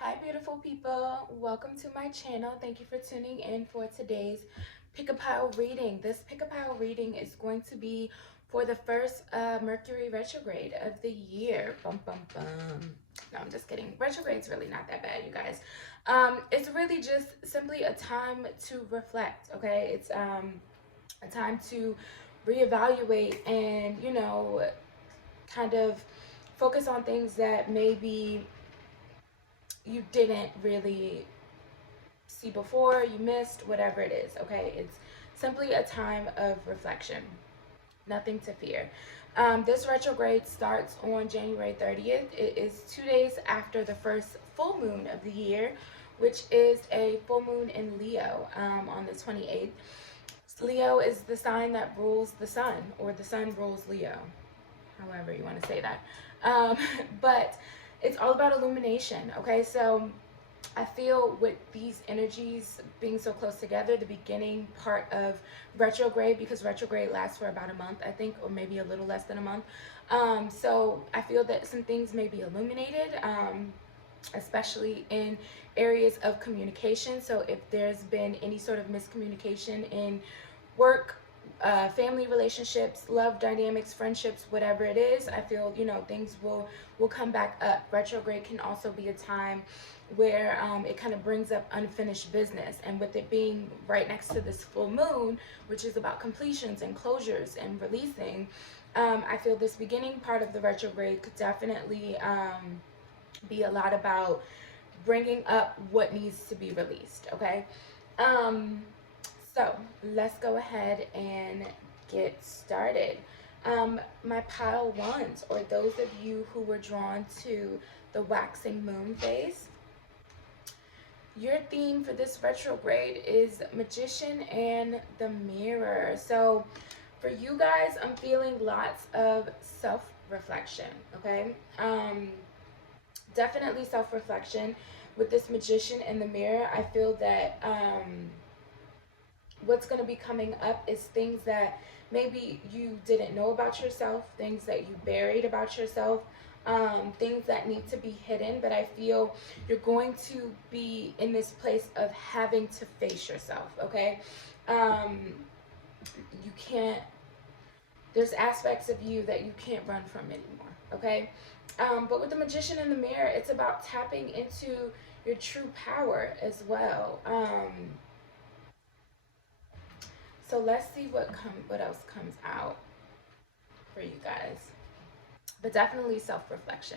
Hi, beautiful people. Welcome to my channel. Thank you for tuning in for today's pick-a-pile reading. This pick-a-pile reading is going to be for the first Mercury retrograde of the year. Bum, bum, bum. No, I'm just kidding. Retrograde's really not that bad, you guys. It's really just simply a time to reflect, okay? It's a time to reevaluate and, kind of focus on things that maybe you didn't really see before, you missed, whatever it is, okay? It's simply a time of reflection, nothing to fear. This retrograde starts on January 30th. It is 2 days after the first full moon of the year, which is a full moon in Leo on the 28th. Leo is the sign that rules the sun, or the sun rules Leo, however you want to say that. But it's all about illumination, okay? So I feel with these energies being so close together, the beginning part of retrograde, because retrograde lasts for about a month, I think, or maybe a little less than a month. So I feel that some things may be illuminated, especially in areas of communication. So if there's been any sort of miscommunication in work, family relationships, love dynamics, friendships, whatever it is, I feel, things will come back up. Retrograde can also be a time where it kind of brings up unfinished business, and with it being right next to this full moon, which is about completions and closures and releasing, I feel this beginning part of the retrograde could definitely be a lot about bringing up what needs to be released, okay? um so let's go ahead and get started. My pile ones, or those of you who were drawn to the waxing moon phase, your theme for this retrograde is Magician and the Mirror. So for you guys, I'm feeling lots of self-reflection, okay? Definitely self-reflection. With this Magician and the Mirror, I feel that what's going to be coming up is things that maybe you didn't know about yourself, things that you buried about yourself, things that need to be hidden. But I feel you're going to be in this place of having to face yourself, okay? um, you can't, there's aspects of you that you can't run from anymore, okay? But with the Magician in the Mirror, it's about tapping into your true power as well. So let's see what else comes out for you guys. But definitely self-reflection.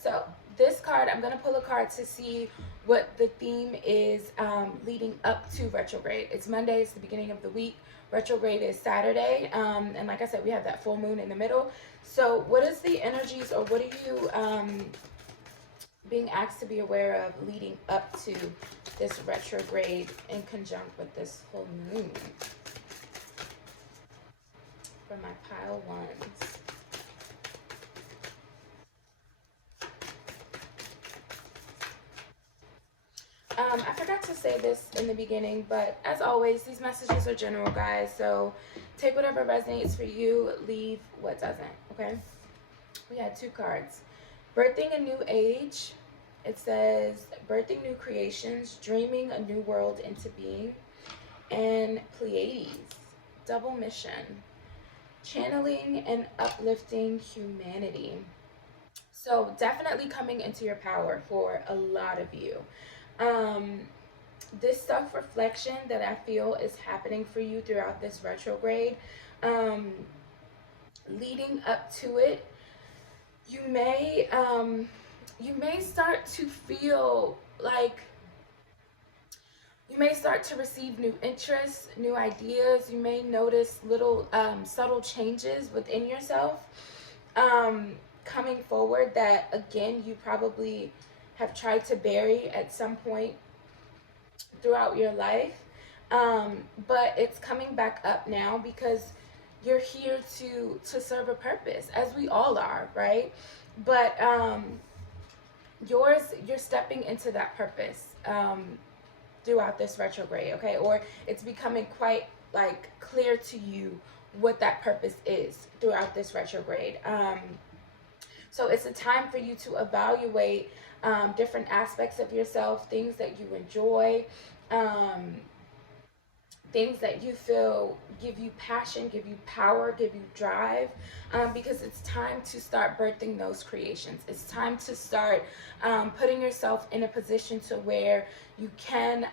So this card, I'm going to pull a card to see what the theme is leading up to retrograde. It's Monday, it's the beginning of the week. Retrograde is Saturday. And like I said, we have that full moon in the middle. So what is the energies, or what are you being asked to be aware of leading up to this retrograde in conjunct with this full moon? For my pile ones. I forgot to say this in the beginning, but as always, these messages are general, guys. So take whatever resonates for you, leave what doesn't, okay? We had two cards. Birthing a new age. It says, birthing new creations, dreaming a new world into being. And Pleiades, double mission, channeling and uplifting humanity. So definitely coming into your power for a lot of you. This self-reflection that I feel is happening for you throughout this retrograde, leading up to it, you may start to feel like you may start to receive new interests, new ideas. You may notice little subtle changes within yourself coming forward that, again, you probably have tried to bury at some point throughout your life. But it's coming back up now because you're here to serve a purpose, as we all are, right? But you're stepping into that purpose throughout this retrograde, okay? Or it's becoming quite like clear to you what that purpose is throughout this retrograde. So it's a time for you to evaluate different aspects of yourself, things that you enjoy, um, things that you feel give you passion, give you power, give you drive, because it's time to start birthing those creations. It's time to start putting yourself in a position to where you can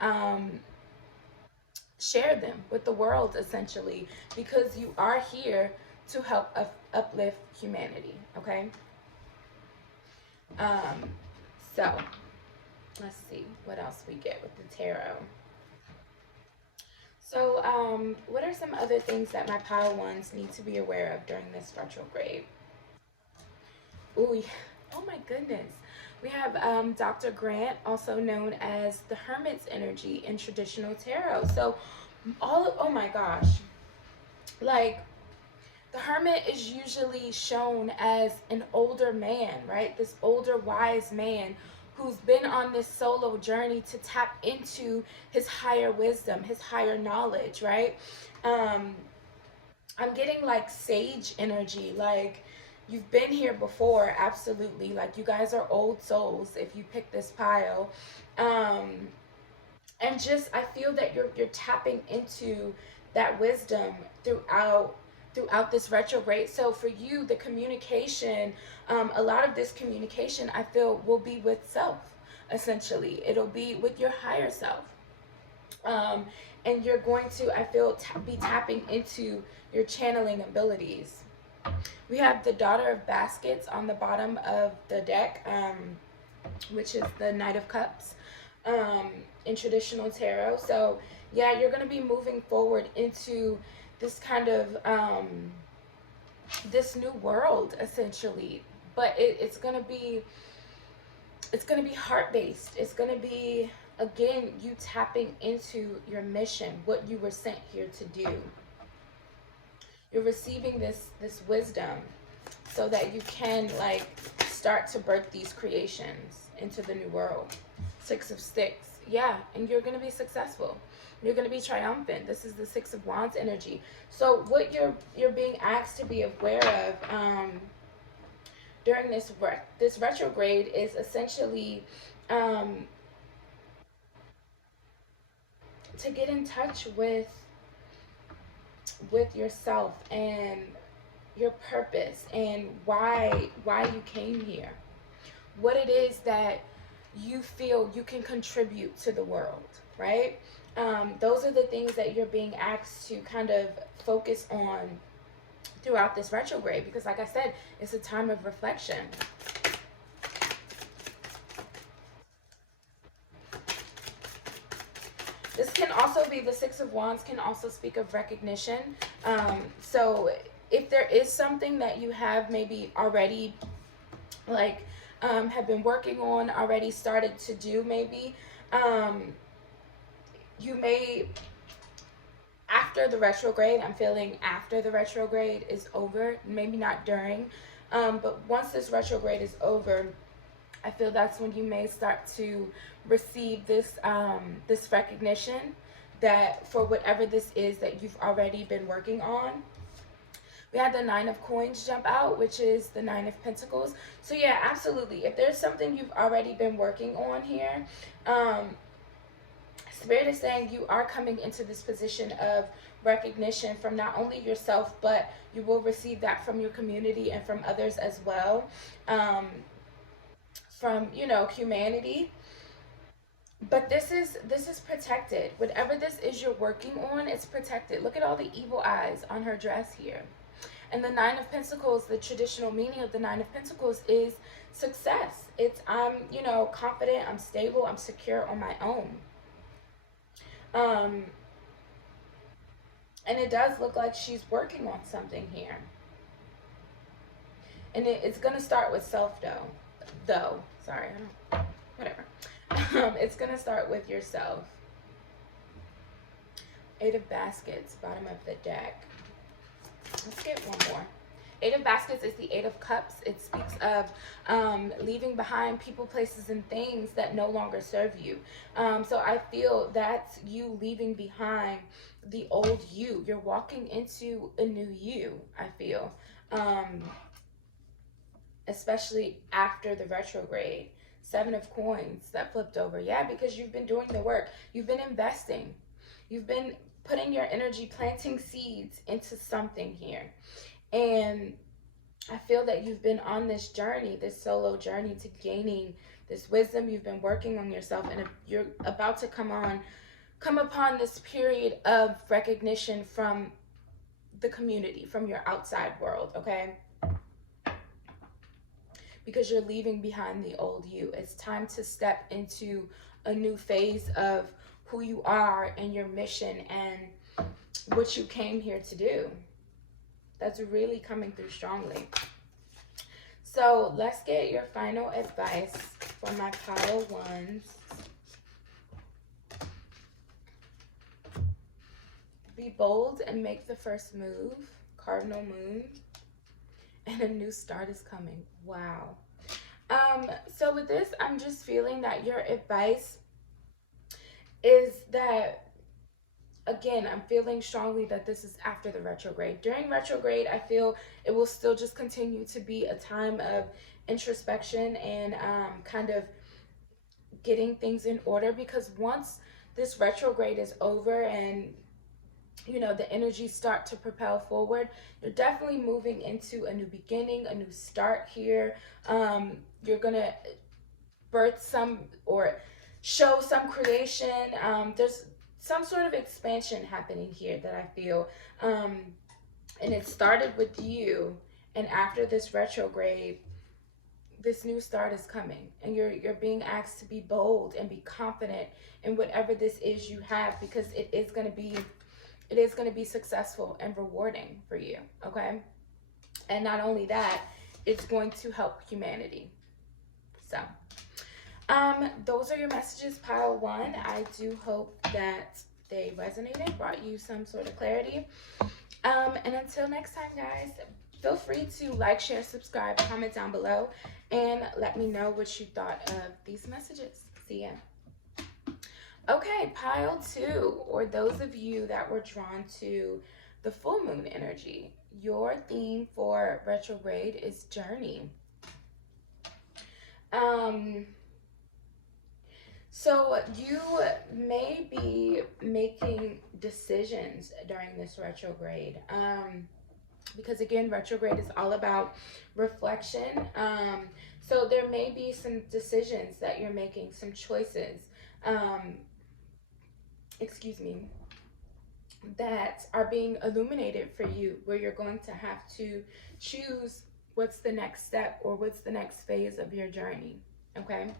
share them with the world, essentially, because you are here to help uplift humanity. Okay. um so let's see what else we get with the tarot. So, what are some other things that my pile ones need to be aware of during this retrograde? Ooh, oh my goodness. We have Dr. Grant, also known as the Hermit's energy in traditional tarot. So, oh my gosh. Like, the Hermit is usually shown as an older man, right? This older, wise man who's been on this solo journey to tap into his higher wisdom, his higher knowledge, right? Um, I'm getting like sage energy, like you've been here before, absolutely. Like you guys are old souls if you pick this pile. Um, and just I feel that you're tapping into that wisdom throughout this retrograde. So for you, the communication, a lot of this communication I feel will be with self. Essentially, it'll be with your higher self, and you're going to, I feel, be tapping into your channeling abilities. We have the Daughter of Baskets on the bottom of the deck, which is the Knight of Cups, in traditional tarot. So yeah, you're going to be moving forward into this kind of this new world, essentially. But it's going to be heart based. It's going to be, again, you tapping into your mission, what you were sent here to do. You're receiving this wisdom so that you can like start to birth these creations into the new world. Six of Sticks. Yeah, and you're going to be successful. You're going to be triumphant. This is the Six of Wands energy. So what you're being asked to be aware of during this retrograde is essentially to get in touch with yourself and your purpose and why you came here, what it is that you feel you can contribute to the world, right? Those are the things that you're being asked to kind of focus on throughout this retrograde, because like I said, it's a time of reflection. This can also be, the Six of Wands can also speak of recognition. So if there is something that you have maybe already like have been working on, already started to do, maybe you may, after the retrograde, I'm feeling after the retrograde is over, maybe not during, but once this retrograde is over, I feel that's when you may start to receive this recognition that for whatever this is that you've already been working on. We had the Nine of Coins jump out, which is the Nine of Pentacles. So yeah, absolutely. If there's something you've already been working on here, Spirit is saying you are coming into this position of recognition from not only yourself, but you will receive that from your community and from others as well. From, you know, humanity. But this is protected. Whatever this is you're working on, it's protected. Look at all the evil eyes on her dress here. And the Nine of Pentacles, the traditional meaning of the Nine of Pentacles is success. It's I'm, you know, confident, I'm stable, I'm secure on my own. And it does look like she's working on something here. And it's going to start with self, though. Sorry, I don't, whatever. It's going to start with yourself. Eight of Baskets, bottom of the deck. Let's get one more. Eight of Baskets is the Eight of Cups. It speaks of leaving behind people, places, and things that no longer serve you. So I feel that's you leaving behind the old you. You're walking into a new you, I feel. especially after the retrograde. Seven of coins that flipped over. Yeah, because you've been doing the work. You've been investing. You've been putting your energy, planting seeds into something here. And I feel that you've been on this journey, this solo journey to gaining this wisdom. You've been working on yourself, and you're about to come upon this period of recognition from the community, from your outside world, okay? Because you're leaving behind the old you. It's time to step into a new phase of who you are and your mission and what you came here to do. That's really coming through strongly. So let's get your final advice for my pile ones. Be bold and make the first move. Cardinal moon. And a new start is coming. Wow. So with this, I'm just feeling that your advice is that, again, I'm feeling strongly that this is after the retrograde. During retrograde, I feel it will still just continue to be a time of introspection and kind of getting things in order, because once this retrograde is over and the energies start to propel forward, you're definitely moving into a new beginning, a new start here. You're gonna birth some or show some creation. There's some sort of expansion happening here that I feel, and it started with you, and after this retrograde, this new start is coming, and you're being asked to be bold and be confident in whatever this is you have, because it is going to be successful and rewarding for you, okay? And not only that, it's going to help humanity. So those are your messages, pile one. I do hope that they resonated, brought you some sort of clarity. And until next time, guys, feel free to like, share, subscribe, comment down below, and let me know what you thought of these messages. See ya. Okay, pile two, or those of you that were drawn to the full moon energy, your theme for retrograde is journey. So you may be making decisions during this retrograde. Because again, retrograde is all about reflection. So there may be some decisions that you're making, some choices, that are being illuminated for you, where you're going to have to choose what's the next step or what's the next phase of your journey, okay?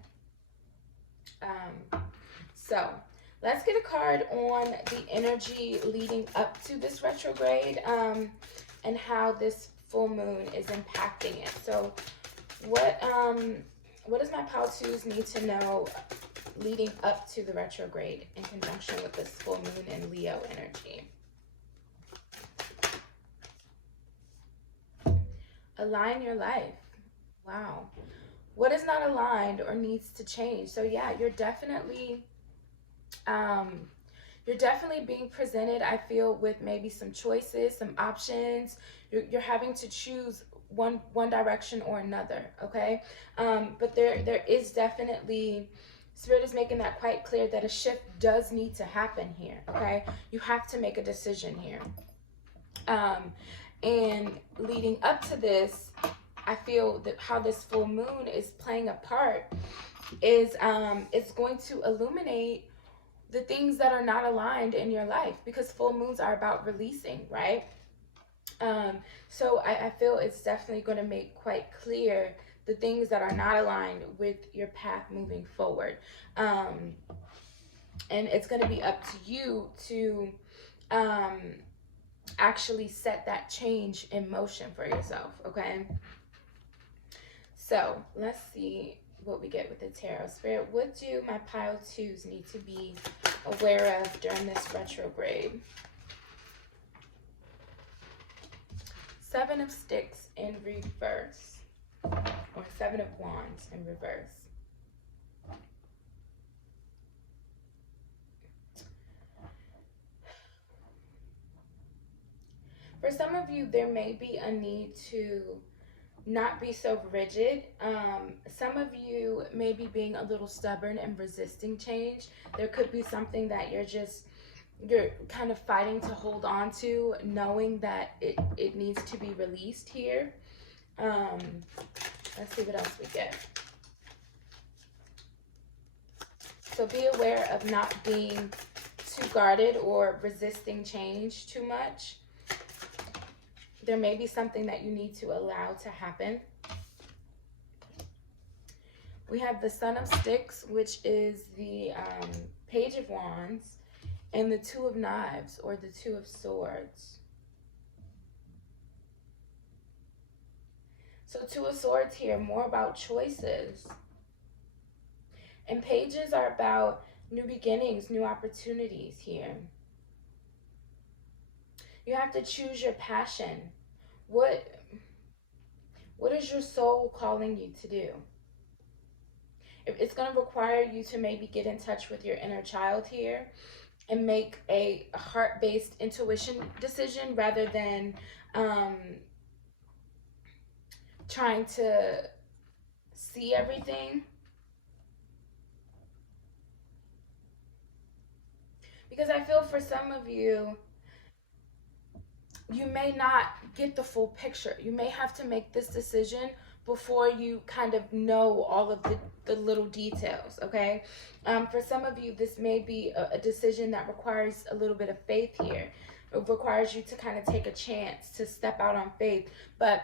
So let's get a card on the energy leading up to this retrograde, and how this full moon is impacting it. So what does my pile twos need to know leading up to the retrograde in conjunction with this full moon and Leo energy? Align your life. Wow. What is not aligned or needs to change? So yeah, you're definitely being presented, I feel, with maybe some choices, some options. You're having to choose one direction or another, okay? But there is definitely, Spirit is making that quite clear that a shift does need to happen here, okay? You have to make a decision here. And leading up to this, I feel that how this full moon is playing a part is it's going to illuminate the things that are not aligned in your life, because full moons are about releasing, right? So I feel it's definitely going to make quite clear the things that are not aligned with your path moving forward. And it's going to be up to you to actually set that change in motion for yourself, okay? So let's see what we get with the tarot. Spirit, what do my pile twos need to be aware of during this retrograde? Seven of Sticks in reverse, or Seven of Wands in reverse. For some of you, there may be a need to not be so rigid. Some of you may be being a little stubborn and resisting change. There could be something that you're kind of fighting to hold on to, knowing that it needs to be released here. Um, let's see what else we get. So be aware of not being too guarded or resisting change too much. There may be something that you need to allow to happen. We have the Son of Sticks, which is the Page of Wands, and the Two of Knives, or the Two of Swords. So Two of Swords here, more about choices. And pages are about new beginnings, new opportunities here. You have to choose your passion. What is your soul calling you to do? It's going to require you to maybe get in touch with your inner child here and make a heart-based intuition decision rather than trying to see everything. Because I feel for some of you, you may not get the full picture. You may have to make this decision before you kind of know all of the little details, okay? For some of you, this may be a decision that requires a little bit of faith here. It requires you to kind of take a chance to step out on faith. But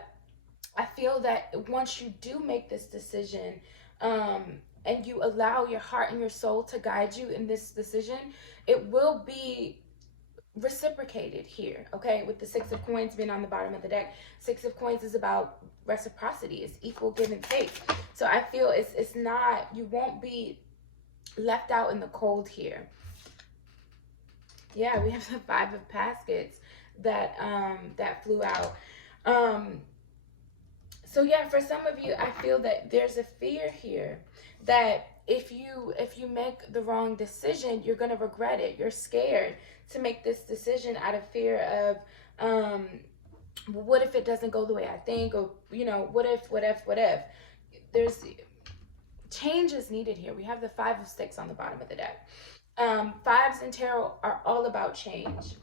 I feel that once you do make this decision, and you allow your heart and your soul to guide you in this decision, it will be reciprocated here, okay? With the Six of Coins being on the bottom of the deck, Six of Coins is about reciprocity. It's equal give and take. So I feel it's not, you won't be left out in the cold here. Yeah, we have the Five of Baskets that flew out. So yeah, for some of you, I feel that there's a fear here that if you make the wrong decision, you're gonna regret it. You're scared to make this decision out of fear of what if it doesn't go the way I think, or what if. There's change is needed here. We have the Five of Sticks on the bottom of the deck. Fives in tarot are all about change.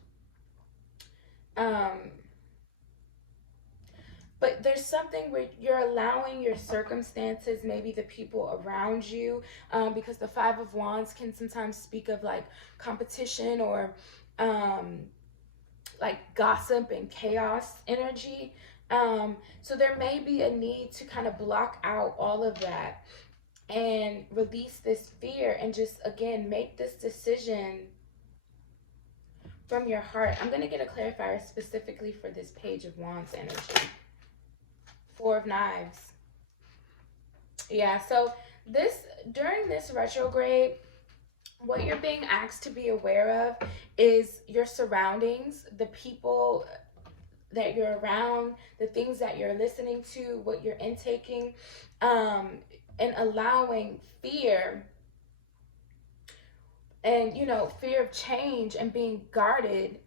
But there's something where you're allowing your circumstances, maybe the people around you, because the Five of Wands can sometimes speak of like competition or like gossip and chaos energy. So there may be a need to kind of block out all of that and release this fear and just, again, make this decision from your heart. I'm going to get a clarifier specifically for this Page of Wands energy. Four of Knives. Yeah, so during this retrograde, what you're being asked to be aware of is your surroundings, the people that you're around, the things that you're listening to, what you're intaking, and allowing fear and fear of change and being guarded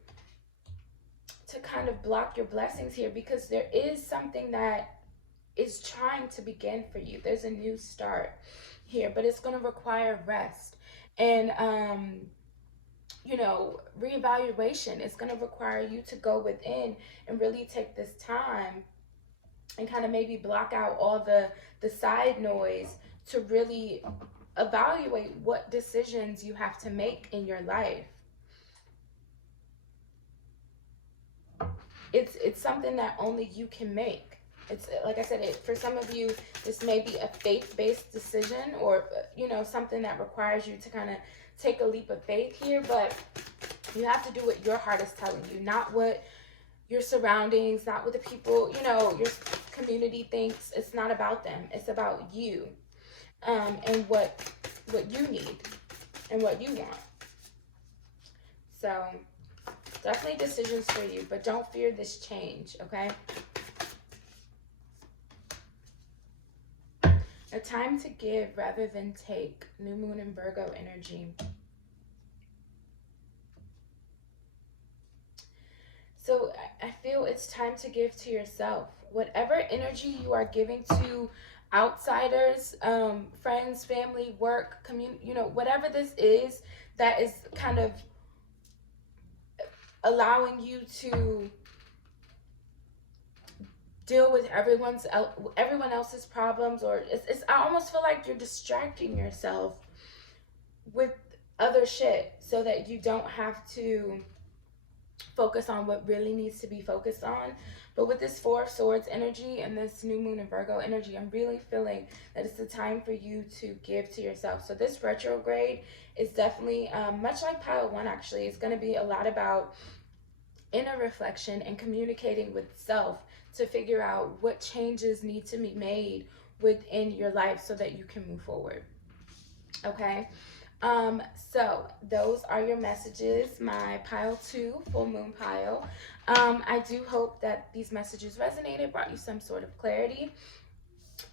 to kind of block your blessings here, because there is something that is trying to begin for you. There's a new start here, but it's going to require rest and reevaluation. It's going to require you to go within and really take this time and kind of maybe block out all the side noise to really evaluate what decisions you have to make in your life. It's something that only you can make. It's like I said, for some of you, this may be a faith-based decision, or something that requires you to kind of take a leap of faith here. But you have to do what your heart is telling you, not what your surroundings, not what the people, your community thinks. It's not about them. It's about you, and what you need and what you want. So definitely decisions for you, but don't fear this change, okay? A time to give rather than take. New Moon and Virgo energy. So I feel it's time to give to yourself. Whatever energy you are giving to outsiders, friends, family, work, community, you know, whatever this is that is kind of allowing you to deal with everyone else's problems, or I almost feel like you're distracting yourself with other shit so that you don't have to focus on what really needs to be focused on. But with this Four of Swords energy and this new moon in Virgo energy, I'm really feeling that it's the time for you to give to yourself. So this retrograde is definitely, much like pile one actually, it's going to be a lot about inner reflection and communicating with self to figure out what changes need to be made within your life so that you can move forward. Okay. So those are your messages, my pile 2 full moon pile. I do hope that these messages resonated, brought you some sort of clarity.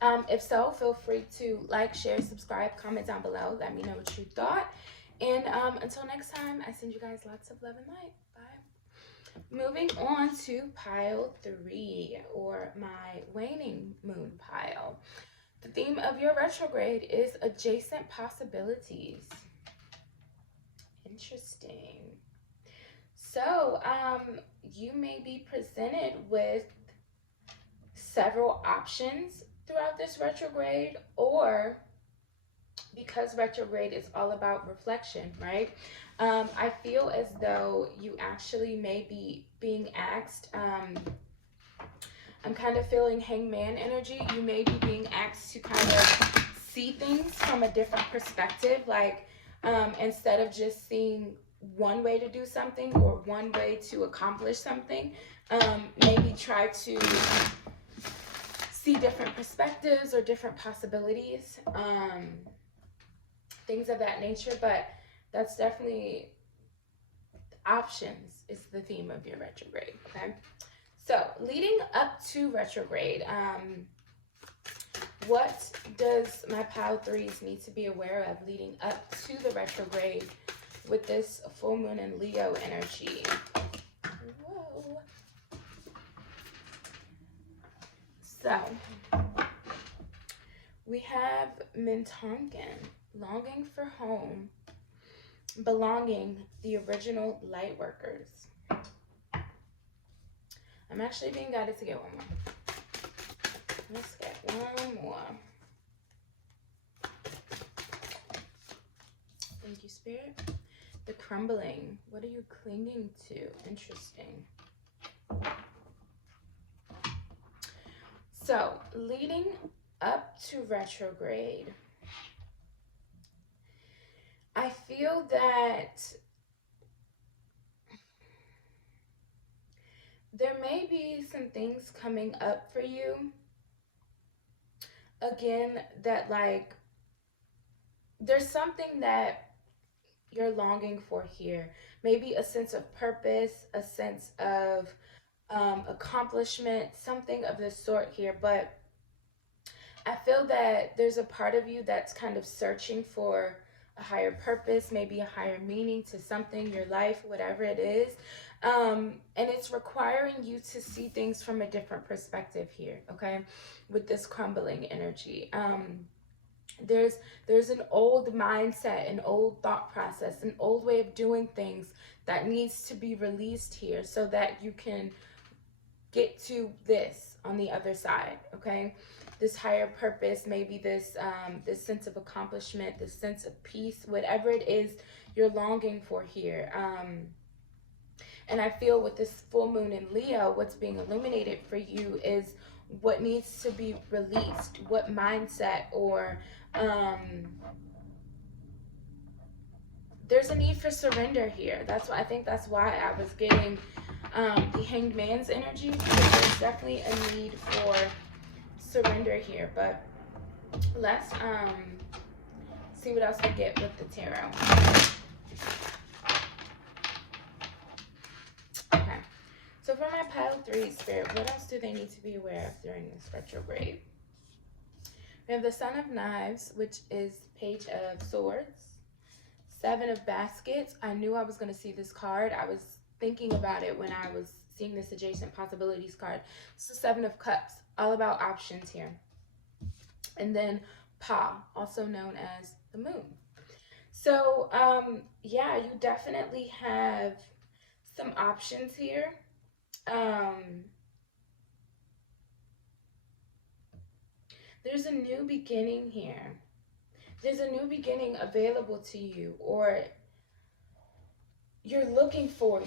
If so, feel free to like, share, subscribe, comment down below. Let me know what you thought. And until next time, I send you guys lots of love and light. Bye. Moving on to pile 3, or my waning moon pile. The theme of your retrograde is adjacent possibilities. Interesting. So, you may be presented with several options throughout this retrograde, or because retrograde is all about reflection, right? I feel as though you actually may be being asked, I'm kind of feeling hangman energy. You may be being asked to kind of see things from a different perspective. Like, instead of just seeing one way to do something or one way to accomplish something, maybe try to see different perspectives or different possibilities, things of that nature. But that's definitely options is the theme of your retrograde, okay? So, leading up to retrograde, what does my pile 3s need to be aware of leading up to the retrograde with this full moon in Leo energy? Whoa. So, we have Mintonkin, longing for home, belonging, the original light workers. I'm actually being guided to get one more. Let's get one more. Thank you, Spirit. The crumbling. What are you clinging to? Interesting. So, leading up to retrograde, I feel that there may be some things coming up for you. Again, that like, there's something that you're longing for here. Maybe a sense of purpose, a sense of accomplishment, something of this sort here. But I feel that there's a part of you that's kind of searching for a higher purpose, maybe a higher meaning to something, your life, whatever it is. And it's requiring you to see things from a different perspective here, okay? With this crumbling energy. There's an old mindset, an old thought process, an old way of doing things that needs to be released here so that you can get to this on the other side, okay? This higher purpose, maybe this this sense of accomplishment, this sense of peace, whatever it is you're longing for here. And I feel with this full moon in Leo, what's being illuminated for you is what needs to be released, what mindset, or there's a need for surrender here. That's why I think that's why I was getting the Hanged Man's energy, because there's definitely a need for surrender here. But let's see what else we get with the tarot. Okay, so for my pile 3, Spirit, what else do they need to be aware of during this retrograde? We have the Son of Knives, which is Page of Swords, 7 of Baskets. I knew I was going to see this card. I was thinking about it when I was seeing this adjacent possibilities card. It's the Seven of Cups, all about options here. And then Pa, also known as the moon. So, yeah, you definitely have some options here. There's a new beginning here. There's a new beginning available to you, or you're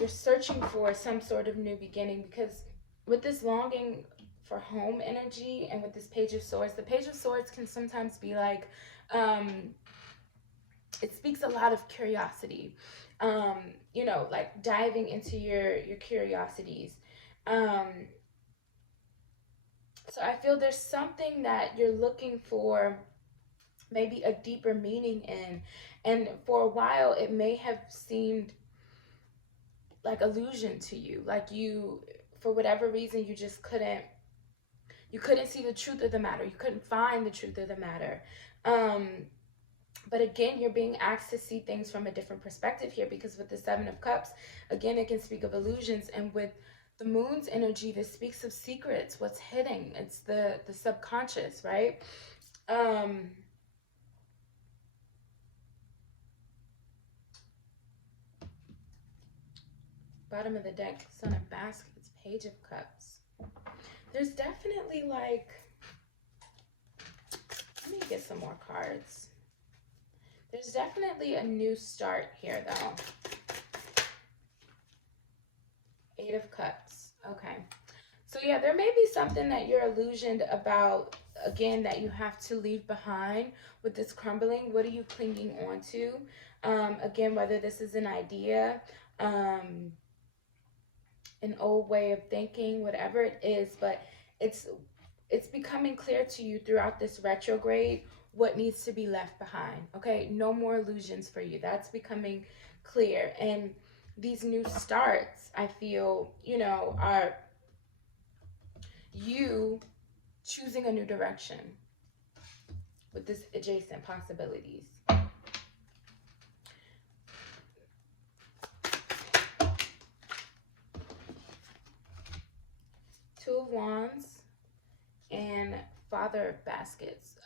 searching for some sort of new beginning, because with this longing for home energy and with this Page of Swords, the Page of Swords can sometimes be like, it speaks a lot of curiosity, like diving into your curiosities. So I feel there's something that you're looking for, maybe a deeper meaning in, and for a while it may have seemed like illusion to you, like you, for whatever reason, you couldn't see the truth of the matter, you couldn't find the truth of the matter. um but again, you're being asked to see things from a different perspective here, because with the Seven of Cups, again, it can speak of illusions, and with the moon's energy, this speaks of secrets, what's hidden. It's the subconscious, right? Bottom of the deck, Son of Baskets, Page of Cups. There's definitely like, let me get some more cards. There's definitely a new start here, though. Eight of Cups. Okay. So yeah, there may be something that you're illusioned about, again, that you have to leave behind with this crumbling. What are you clinging on to? Again, whether this is an idea, an old way of thinking, whatever it is, but it's becoming clear to you throughout this retrograde what needs to be left behind. Okay, no more illusions for you. That's becoming clear. And these new starts, I feel, are you choosing a new direction with this adjacent possibilities. Two of Wands and Father of Baskets,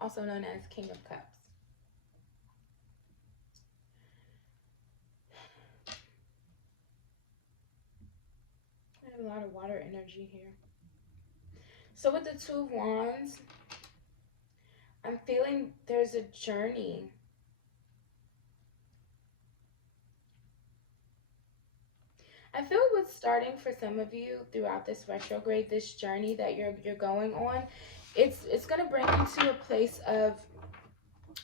also known as King of Cups. I have a lot of water energy here. So with the Two of Wands, I'm feeling there's a journey. I feel what's starting for some of you throughout this retrograde, this journey that you're going on, it's gonna bring you to a place of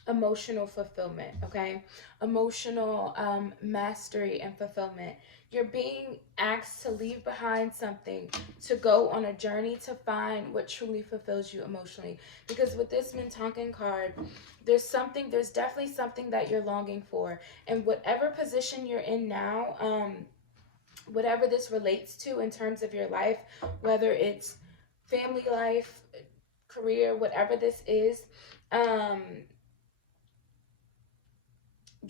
emotional fulfillment, okay? Emotional mastery and fulfillment. You're being asked to leave behind something, to go on a journey to find what truly fulfills you emotionally. Because with this Mintonkin card, there's definitely something that you're longing for. And whatever position you're in now, whatever this relates to in terms of your life, whether it's family life, career, whatever this is,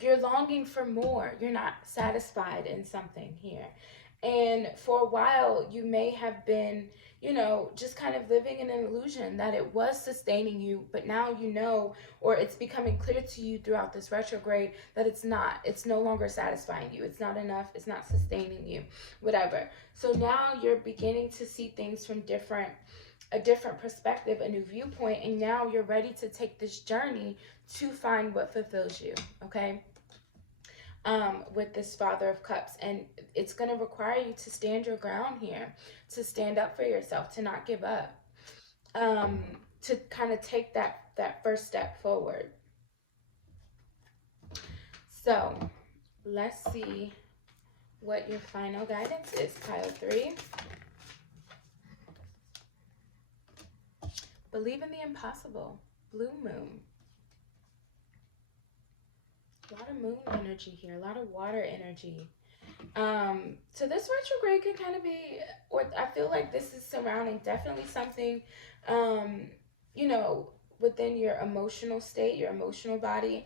you're longing for more. You're not satisfied in something here. And for a while, you may have been, just kind of living in an illusion that it was sustaining you, but now or it's becoming clear to you throughout this retrograde that it's not. It's no longer satisfying you. It's not enough. It's not sustaining you, whatever. So now you're beginning to see things from a different perspective, a new viewpoint, and now you're ready to take this journey to find what fulfills you, okay? With this Father of Cups. And it's going to require you to stand your ground here, to stand up for yourself, to not give up, to kind of take that first step forward. So let's see what your final guidance is, pile 3. Believe in the impossible. Blue Moon. A lot of moon energy here, a lot of water energy. So this retrograde can kind of be, or I feel like this is surrounding definitely something, you know, within your emotional state, your emotional body.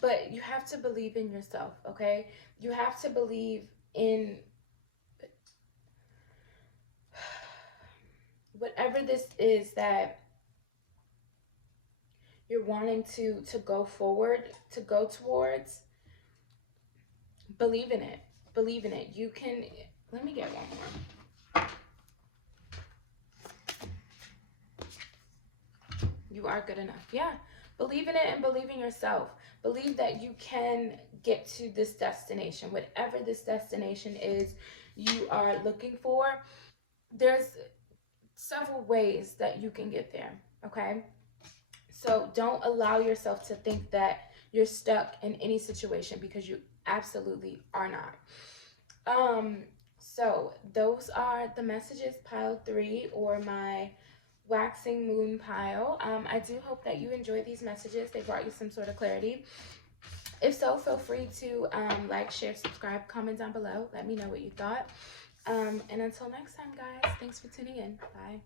But you have to believe in yourself, okay? You have to believe in whatever this is that you're wanting to go forward, to go towards. Believe in it. Believe in it. You can. Let me get one more. You are good enough. Yeah. Believe in it and believe in yourself. Believe that you can get to this destination, whatever this destination is you are looking for. There's several ways that you can get there, okay? So don't allow yourself to think that you're stuck in any situation, because you absolutely are not. So those are the messages, pile 3, or my waxing moon pile. I do hope that you enjoy these messages. They brought you some sort of clarity. If so, feel free to like, share, subscribe, comment down below. Let me know what you thought. And until next time, guys, thanks for tuning in. Bye.